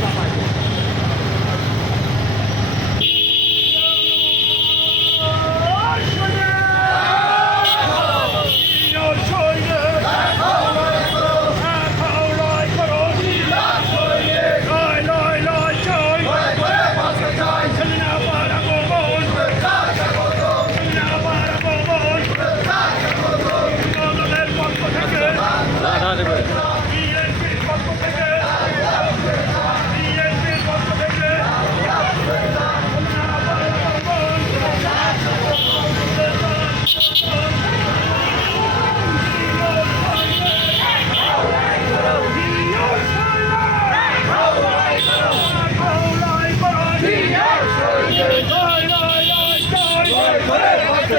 পারবে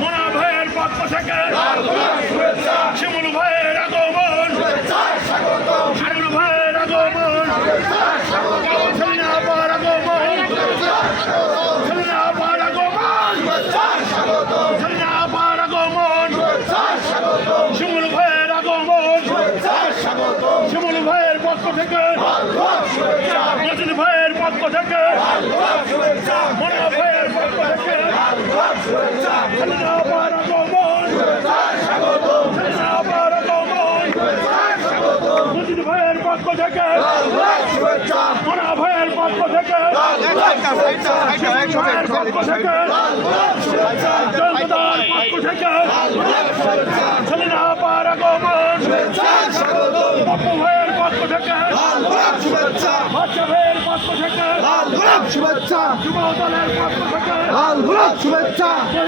মোনা ভাইয়ের পক্ষ থেকে শিমুল ভাইয়ের আগমন। শিমুল ভাইয়ের আগমন। ভাইয়ের ভাইয়ের পক্ষ থেকে। ভাইয়ের পক্ষ থেকে ভাইয়ের পক্ষ থেকে। মোনা ভাইয়ের পক্ষ থেকে। ভাইয়ের পক্ষ থেকে। জনতার পক্ষ থেকে। সেলিনা আপার আগমন। বাপু ভাইয়ের পক্ষ থেকে। বাচ্চা ভাইয়ের পক্ষ থেকে। শুভেচ্ছা যুব দলের পক্ষ থেকে। শুভেচ্ছা